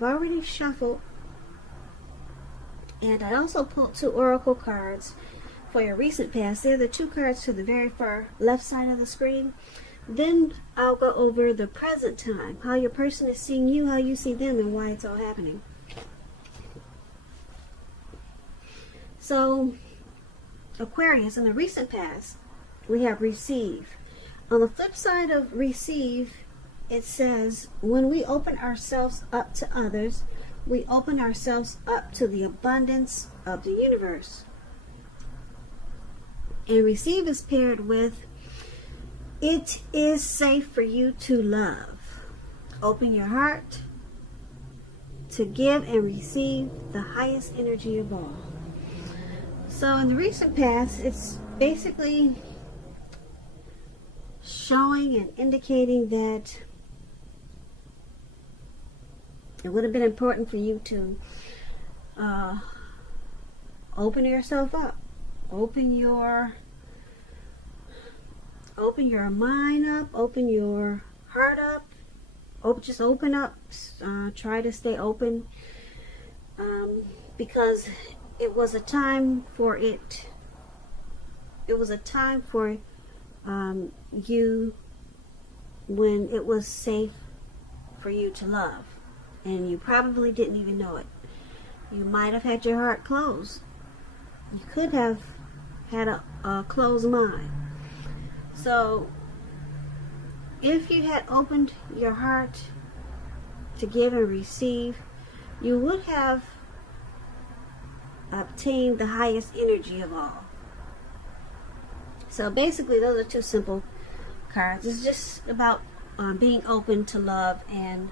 I've already shuffled, and I also pulled 2 oracle cards for your recent past. They're the 2 cards to the very far left side of the screen. Then I'll go over the present time, how your person is seeing you, how you see them, and why it's all happening. So, Aquarius, in the recent past, we have receive. On the flip side of receive, it says, when we open ourselves up to others, we open ourselves up to the abundance of the universe. And receive is paired with, it is safe for you to love. Open your heart to give and receive the highest energy of all. So in the recent past, it's basically showing and indicating that it would have been important for you to open yourself up, open your mind up, open your heart up, just open up. Try to stay open, because it was a time for it. It was a time for you when it was safe for you to love, and you probably didn't even know it. You might have had your heart closed. You could have had a closed mind. So if you had opened your heart to give and receive, you would have obtained the highest energy of all. So basically, those are 2 simple cards. It's just about being open to love and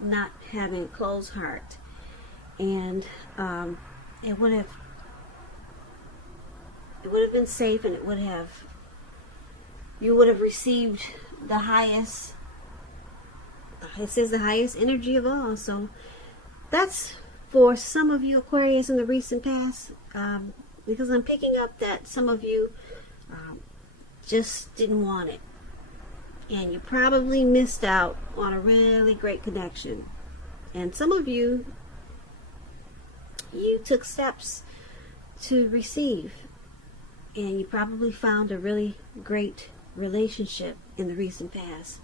not having a closed heart. And it would have been safe, and you would have received the highest. It says the highest energy of all. So that's for some of you Aquarius in the recent past, because I'm picking up that some of you just didn't want it, and you probably missed out on a really great connection. And some of you took steps to receive, and you probably found a really great relationship in the recent past.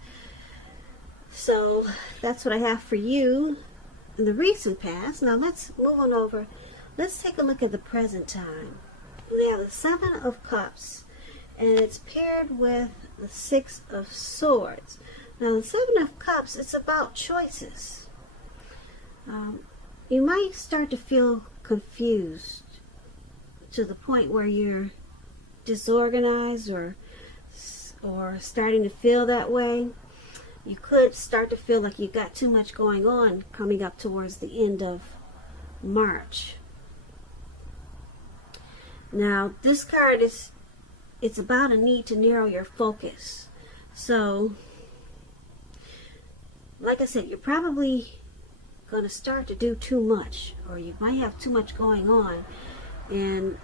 So that's what I have for you in the recent past. Now let's move on over. Let's take a look at the present time. We have the 7 of Cups, and it's paired with the 6 of Swords. Now the 7 of Cups, it's about choices. You might start to feel confused to the point where you're disorganized or starting to feel that way. You could start to feel like you got too much going on coming up towards the end of March. Now this card it's about a need to narrow your focus. So like I said, you're probably going to start to do too much, or you might have too much going on, and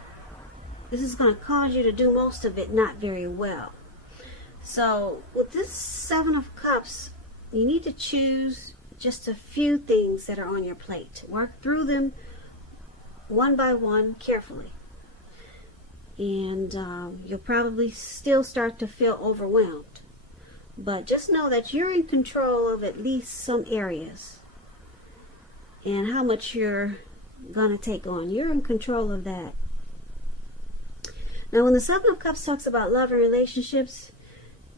this is going to cause you to do most of it not very well. So with this 7 of Cups, you need to choose just a few things that are on your plate. Work through them one by one carefully, and you'll probably still start to feel overwhelmed. But just know that you're in control of at least some areas, and how much you're going to take on. You're in control of that. Now when the 7 of Cups talks about love and relationships,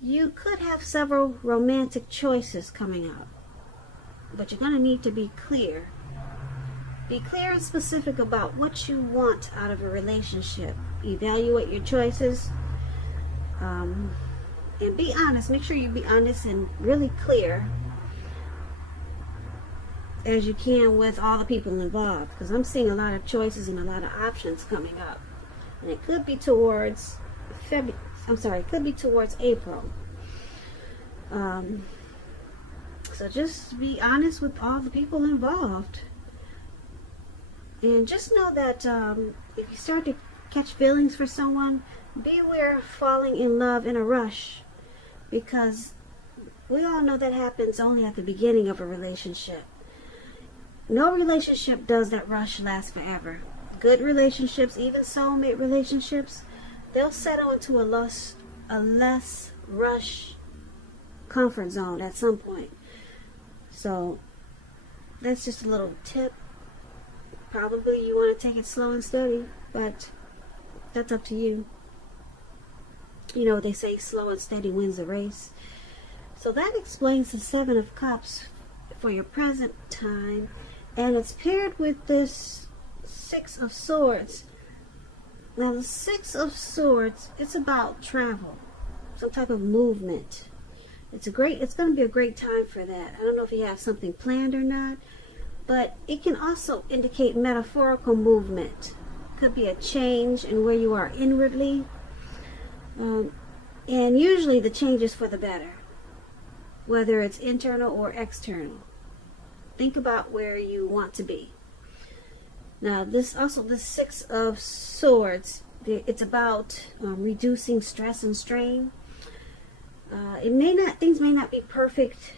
you could have several romantic choices coming up, but you're going to need to be clear. Be clear and specific about what you want out of a relationship. Evaluate your choices, and be honest. Make sure you be honest and really clear as you can with all the people involved, because I'm seeing a lot of choices and a lot of options coming up, and it could be towards it could be towards April. So just be honest with all the people involved, and just know that if you start to catch feelings for someone, beware of falling in love in a rush, because we all know that happens only at the beginning of a relationship. no relationship does that rush last forever. Good relationships, even soulmate relationships, they'll settle into a less rush comfort zone at some point. So that's just a little tip. Probably you want to take it slow and steady, but that's up to you. You know, they say slow and steady wins the race. So that explains the Seven of Cups for your present time. And it's paired with this Six of Swords. Now the Six of Swords, it's about travel, some type of movement. It's going to be a great time for that. I don't know if you have something planned or not, but it can also indicate metaphorical movement. Could be a change in where you are inwardly. And usually the change is for the better, whether it's internal or external. Think about where you want to be. Now, this Six of Swords, it's about reducing stress and strain. Things may not be perfect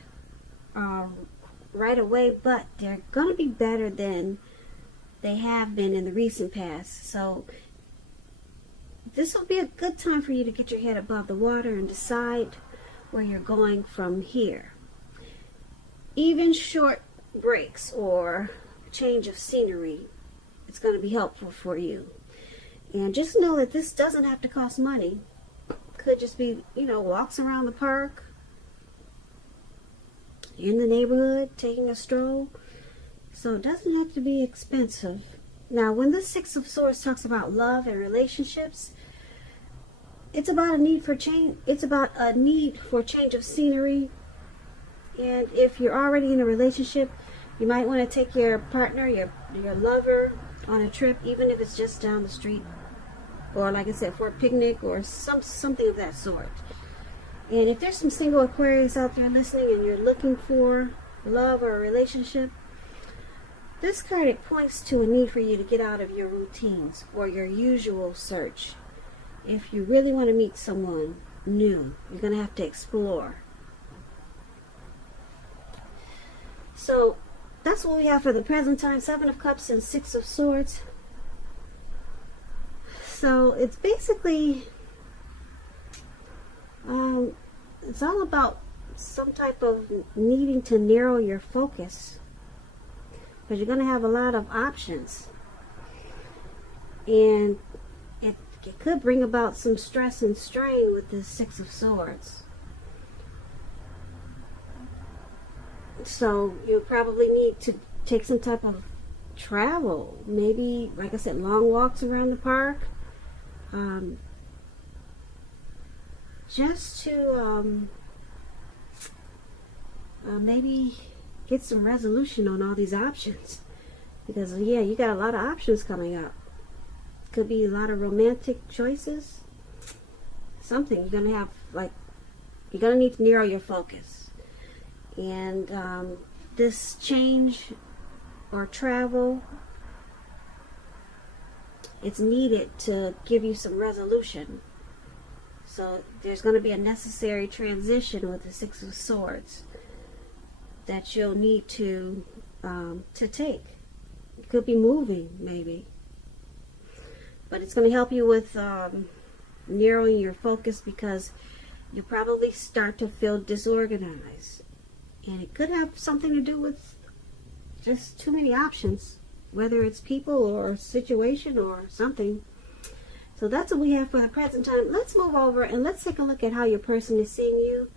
right away, but they're going to be better than they have been in the recent past. So this will be a good time for you to get your head above the water and decide where you're going from here. Even short breaks or change of scenery, it's going to be helpful for you. And just know that this doesn't have to cost money. Could just be, walks around the park, in the neighborhood, taking a stroll. So it doesn't have to be expensive. Now, when the Six of Swords talks about love and relationships, it's about a need for change. It's about a need for change of scenery. And if you're already in a relationship, you might want to take your partner, your lover, on a trip, even if it's just down the street, or like I said, for a picnic or something of that sort. And if there's some single Aquarius out there listening and you're looking for love or a relationship, this card, it points to a need for you to get out of your routines or your usual search. If you really want to meet someone new, you're going to have to explore. So that's what we have for the present time. Seven of Cups and Six of Swords. So it's basically, it's all about some type of needing to narrow your focus, because you're going to have a lot of options. And it could bring about some stress and strain with this Six of Swords. So you probably need to take some type of travel. Maybe, like I said, long walks around the park. Just to maybe get some resolution on all these options. Because, yeah, you got a lot of options coming up. Could be a lot of romantic choices. Something you're going to have, you're going to need to narrow your focus. And this change or travel, it's needed to give you some resolution. So there's going to be a necessary transition with the Six of Swords that you'll need to take. It could be moving, maybe. But it's going to help you with narrowing your focus, because you probably start to feel disorganized. And it could have something to do with just too many options, whether it's people or situation or something. So that's what we have for the present time. Let's move over and let's take a look at how your person is seeing you.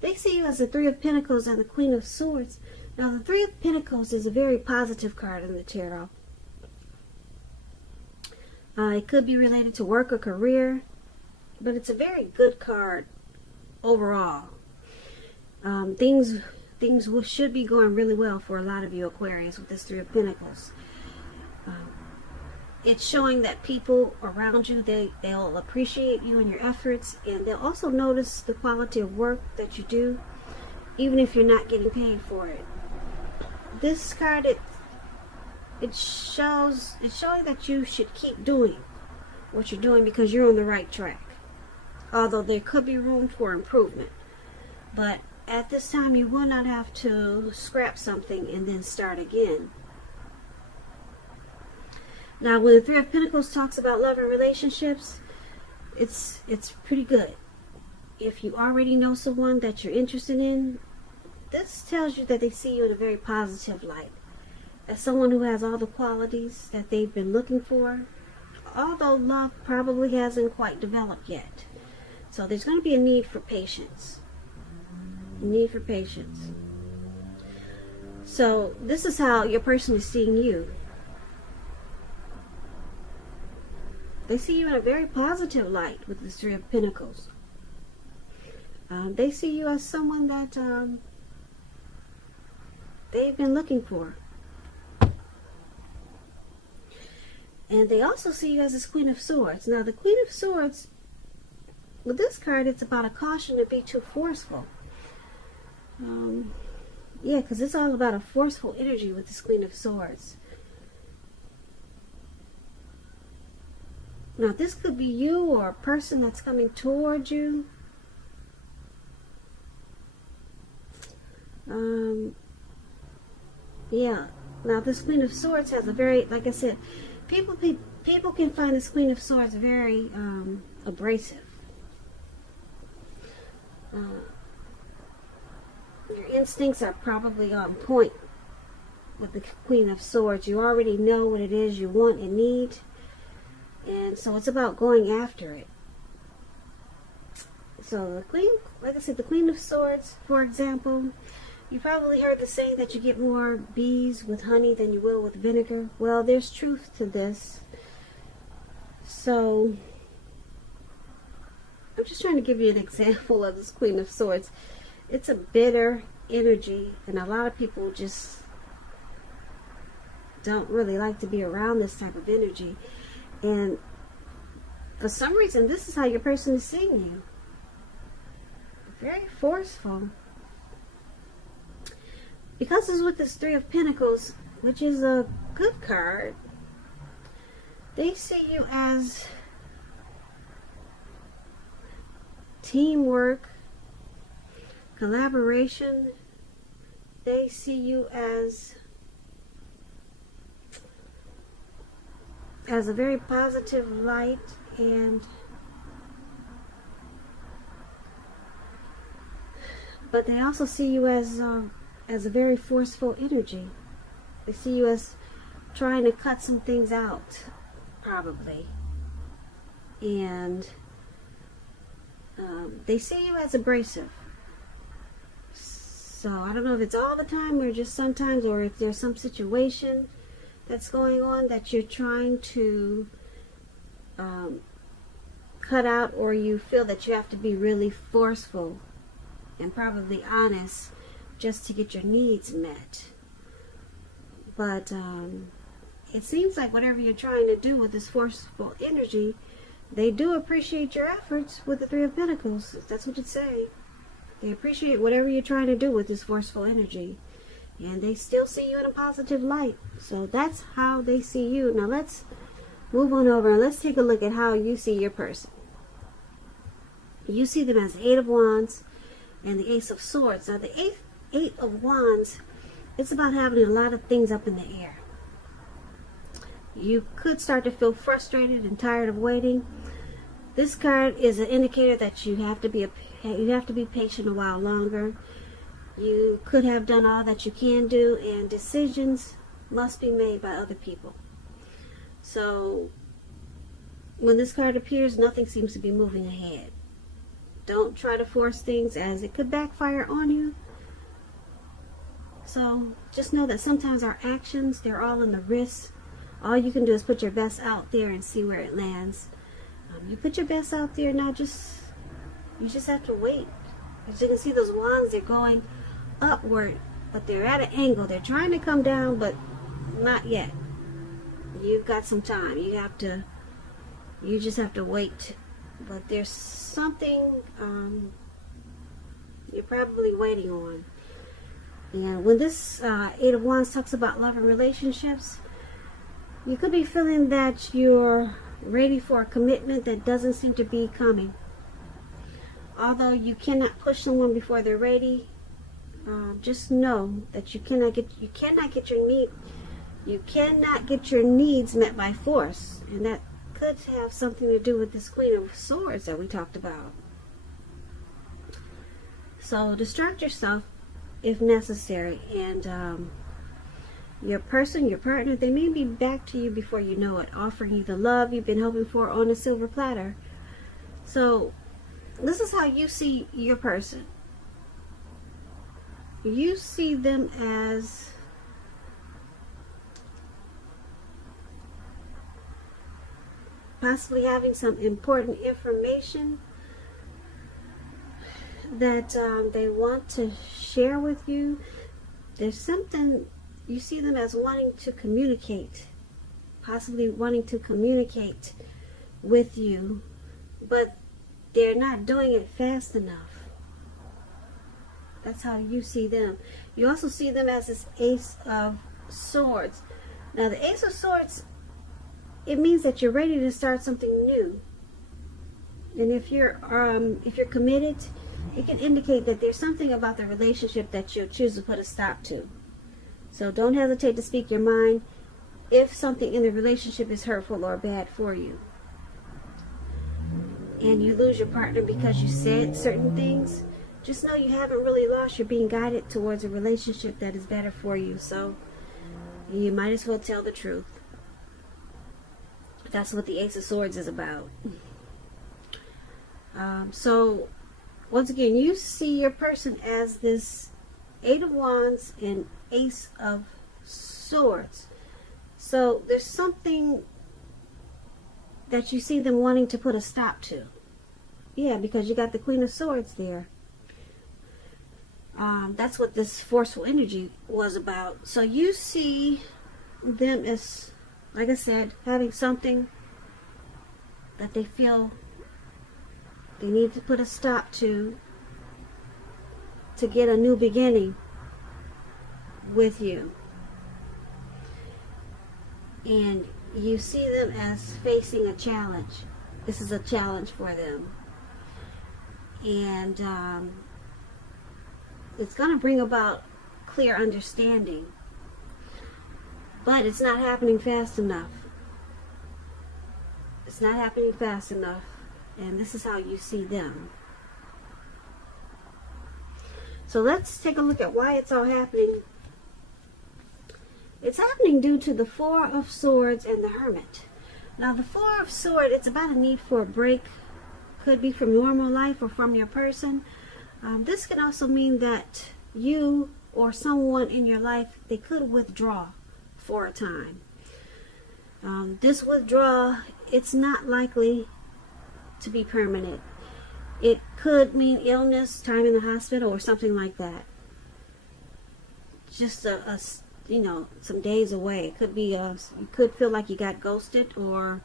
They see you as the Three of Pentacles and the Queen of Swords. Now, the Three of Pentacles is a very positive card in the tarot. It could be related to work or career, but it's a very good card overall. Things should be going really well for a lot of you Aquarius with this Three of Pentacles. It's showing that people around you, they'll appreciate you and your efforts, and they'll also notice the quality of work that you do, even if you're not getting paid for it. This card, it's showing that you should keep doing what you're doing because you're on the right track. Although there could be room for improvement. But at this time, you will not have to scrap something and then start again. Now, when the Three of Pentacles talks about love and relationships, it's pretty good. If you already know someone that you're interested in, this tells you that they see you in a very positive light. As someone who has all the qualities that they've been looking for, although love probably hasn't quite developed yet. So there's going to be a need for patience. A need for patience. So this is how your person is seeing you. They see you in a very positive light with the Three of Pentacles. They see you as someone that they've been looking for. And they also see you as this Queen of Swords. Now, the Queen of Swords, with this card, it's about a caution to be too forceful. Yeah, because it's all about a forceful energy with this Queen of Swords. Now, this could be you or a person that's coming towards you. Yeah. Now, this Queen of Swords has a very, like I said, people can find this Queen of Swords very abrasive. Your instincts are probably on point with the Queen of Swords. You already know what it is you want and need. And so it's about going after it. So the Queen, like I said, the Queen of Swords, for example, you probably heard the saying that you get more bees with honey than you will with vinegar. Well, there's truth to this. So I'm just trying to give you an example of this Queen of Swords. It's a bitter energy, and a lot of people just don't really like to be around this type of energy. And for some reason, this is how your person is seeing you. Very forceful. Because it's with this Three of Pentacles, which is a good card, they see you as teamwork, collaboration. They see you as a very positive light, and but they also see you as a very forceful energy. They see you as trying to cut some things out, probably, and they see you as abrasive. So I don't know if it's all the time or just sometimes, or if there's some situation that's going on that you're trying to cut out, or you feel that you have to be really forceful and probably honest just to get your needs met. But it seems like whatever you're trying to do with this forceful energy, they do appreciate your efforts with the Three of Pentacles. That's what it say. They appreciate whatever you're trying to do with this forceful energy. And they still see you in a positive light. So that's how they see you. Now let's move on over and let's take a look at how you see your person. You see them as the Eight of Wands and the Ace of Swords. Now the Eight of Wands, it's about having a lot of things up in the air. You could start to feel frustrated and tired of waiting. This card is an indicator that you have to be patient a while longer. You could have done all that you can do, and decisions must be made by other people. So when this card appears, nothing seems to be moving ahead. Don't try to force things, as it could backfire on you. So just know that sometimes our actions, they're all in the wrist. All you can do is put your best out there and see where it lands. You put your best out there, now you just have to wait. As you can see, those wands, they're going upward, but they're at an angle. They're trying to come down, but not yet. You've got some time. You just have to wait. But there's something you're probably waiting on. And when this Eight of Wands talks about love and relationships, you could be feeling that you're ready for a commitment that doesn't seem to be coming. Although you cannot push someone before they're ready, just know that you cannot get your You cannot get your needs met by force, and that could have something to do with this Queen of Swords that we talked about. So distract yourself if necessary, and your person, your partner, they may be back to you before you know it, offering you the love you've been hoping for on a silver platter. So this is how you see your person. You see them as possibly having some important information that they want to share with you. There's something, you see them as wanting to communicate, possibly wanting to communicate with you, but they're not doing it fast enough. That's how you see them. You also see them as this Ace of Swords. Now the Ace of Swords, it means that you're ready to start something new. And if you're committed, it can indicate that there's something about the relationship that you'll choose to put a stop to. So don't hesitate to speak your mind if something in the relationship is hurtful or bad for you. And you lose your partner because you said certain things, just know you haven't really lost. You're being guided towards a relationship that is better for you. So you might as well tell the truth. That's what the Ace of Swords is about. So once again, you see your person as this Eight of Wands and Ace of Swords. So there's something that you see them wanting to put a stop to. Yeah, because you got the Queen of Swords there. That's what this forceful energy was about. So you see them as, like I said, having something that they feel they need to put a stop to get a new beginning with you. And you see them as facing a challenge. This is a challenge for them. And it's going to bring about clear understanding. But it's not happening fast enough. It's not happening fast enough. And this is how you see them. So let's take a look at why it's all happening. It's happening due to the Four of Swords and the Hermit. Now the Four of Swords, it's about a need for a break. Could be from normal life or from your person. This can also mean that you or someone in your life, they could withdraw for a time. This withdrawal, it's not likely to be permanent. It could mean illness, time in the hospital, or something like that. Just some days away. It could be you could feel like you got ghosted, or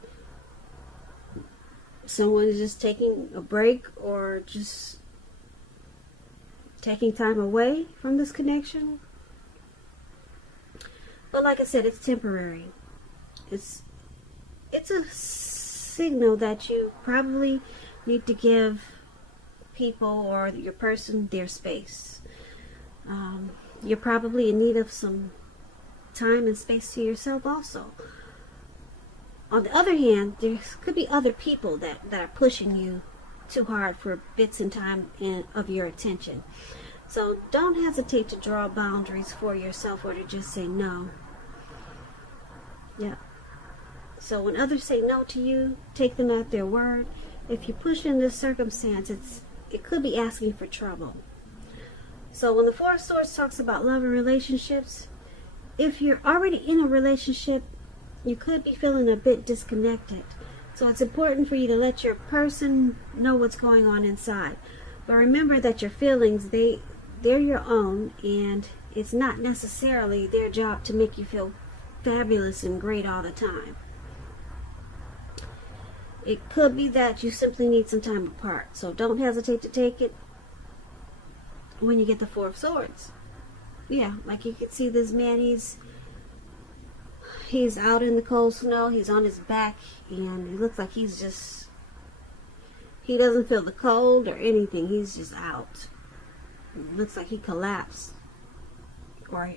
someone is just taking a break, or just taking time away from this connection. But like I said, it's temporary. It's a signal that you probably need to give people or your person their space. You're probably in need of some time and space to yourself also. On the other hand, there could be other people that are pushing you too hard for bits and time of your attention. So don't hesitate to draw boundaries for yourself, or to just say no. Yeah. So when others say no to you, take them at their word. If you push in this circumstance, it could be asking for trouble. So when the Four of Swords talks about love and relationships, if you're already in a relationship, you could be feeling a bit disconnected. So it's important for you to let your person know what's going on inside. But remember that your feelings, they're your own, and it's not necessarily their job to make you feel fabulous and great all the time. It could be that you simply need some time apart. So don't hesitate to take it when you get the Four of Swords. Yeah, like you can see this man, he's out in the cold snow, he's on his back, and it looks like he doesn't feel the cold or anything, he's just out. It looks like he collapsed, or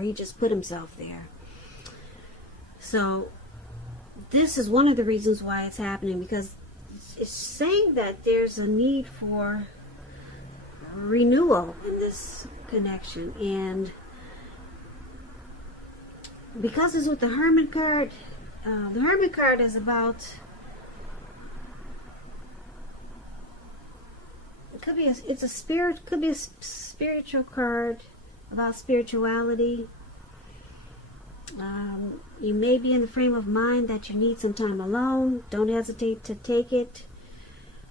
he just put himself there. So this is one of the reasons why it's happening, because it's saying that there's a need for renewal in this connection. And because it's with the Hermit card, the Hermit card is about, it could be a spiritual card about spirituality. You may be in the frame of mind that you need some time alone. Don't hesitate to take it.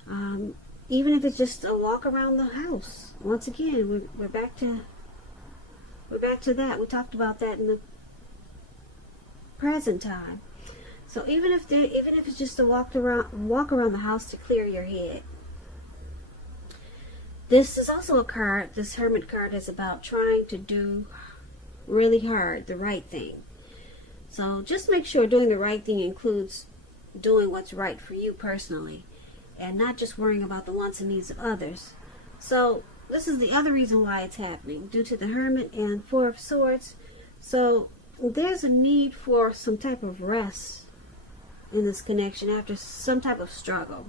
Even if it's just a walk around the house. Once again, we're back to that. We talked about that in the present time. So even if it's just a walk around the house to clear your head. This is also a card. This Hermit card is about trying to do really hard the right thing. So just make sure doing the right thing includes doing what's right for you personally, and not just worrying about the wants and needs of others. So this is the other reason why it's happening, due to the Hermit and Four of Swords. So there's a need for some type of rest in this connection after some type of struggle.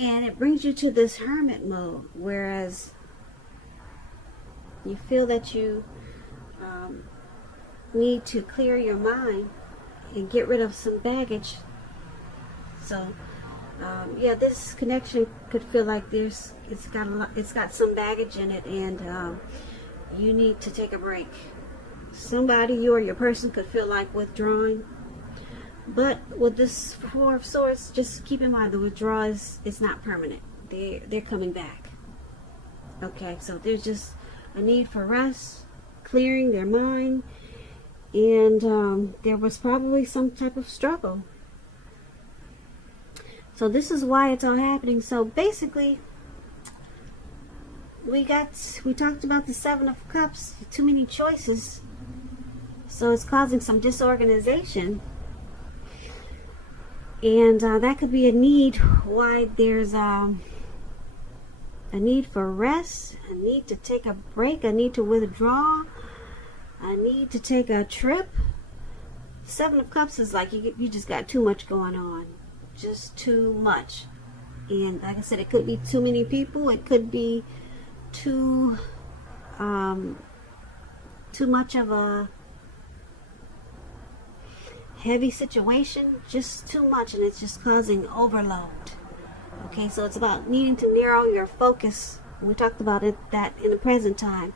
And it brings you to this Hermit mode, whereas you feel that you need to clear your mind and get rid of some baggage. So yeah, this connection could feel like it's got some baggage in it, and you need to take a break. Somebody, you or your person, could feel like withdrawing. But with this Four of Swords, just keep in mind the withdrawal is not permanent. They're coming back. Okay, so there's just a need for rest, clearing their mind, and there was probably some type of struggle. So this is why it's all happening. So basically, we talked about the Seven of Cups, too many choices. So it's causing some disorganization. And that could be a need why there's a need for rest, a need to take a break, a need to withdraw, a need to take a trip. Seven of Cups is like you just got too much going on. Just too much. And like I said, it could be too many people. It could be too much of a heavy situation, just too much, and it's just causing overload. Okay, so it's about needing to narrow your focus. We talked about that in the present time.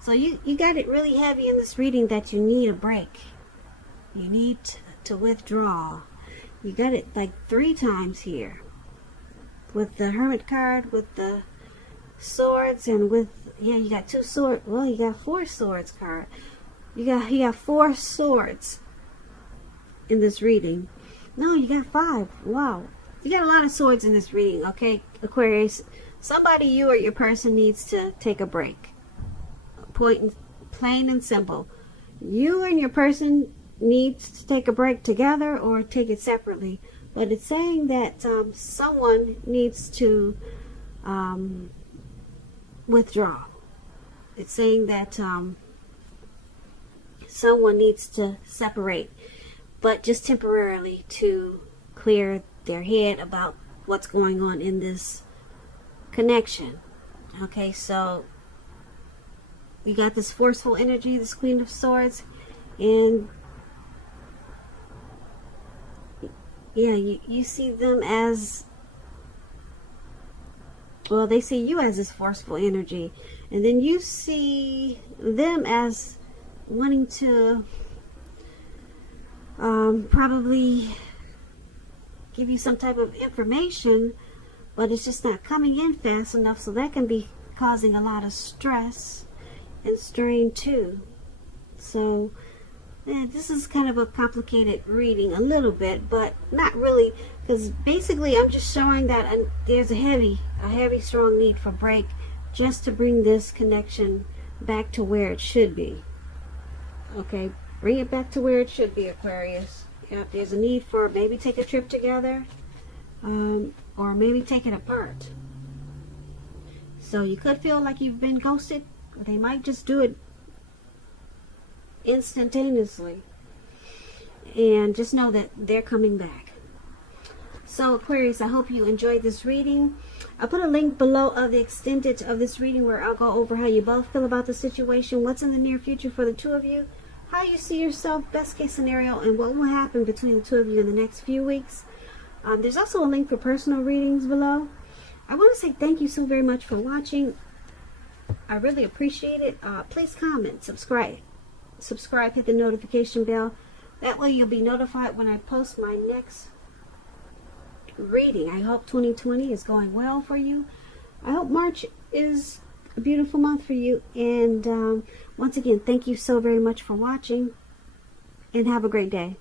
So you got it really heavy in this reading that you need a break. You need to withdraw. You got it like 3 times here. With the Hermit card, with the swords, and with, yeah, you got 2 swords. Well, you got 4 swords card. You got 4 swords in this reading. No, you got 5. Wow. You got a lot of swords in this reading, okay, Aquarius? Somebody, you or your person, needs to take a break. Plain and simple. You and your person needs to take a break together or take it separately. But it's saying that someone needs to withdraw. It's saying that someone needs to separate, but just temporarily, to clear their head about what's going on in this connection. Okay, so you got this forceful energy, this Queen of Swords, and yeah, you see them as, well, they see you as this forceful energy, and then you see them as wanting to probably give you some type of information, but it's just not coming in fast enough, so that can be causing a lot of stress and strain too. So yeah, this is kind of a complicated reading a little bit, but not really, because basically I'm just showing that there's a heavy strong need for break, just to bring this connection back to where it should be. Okay, bring it back to where it should be, Aquarius. Yeah, if there's a need for maybe take a trip together, or maybe take it apart. So you could feel like you've been ghosted. They might just do it instantaneously. And just know that they're coming back. So Aquarius, I hope you enjoyed this reading. I'll put a link below of the extended of this reading where I'll go over how you both feel about the situation, what's in the near future for the two of you, how you see yourself, best case scenario, and what will happen between the two of you in the next few weeks. There's also a link for personal readings below. I want to say thank you so very much for watching. I really appreciate it. Please comment, subscribe, hit the notification bell. That way you'll be notified when I post my next reading. I hope 2020 is going well for you. I hope March is a beautiful month for you. And once again, thank you so very much for watching, and have a great day.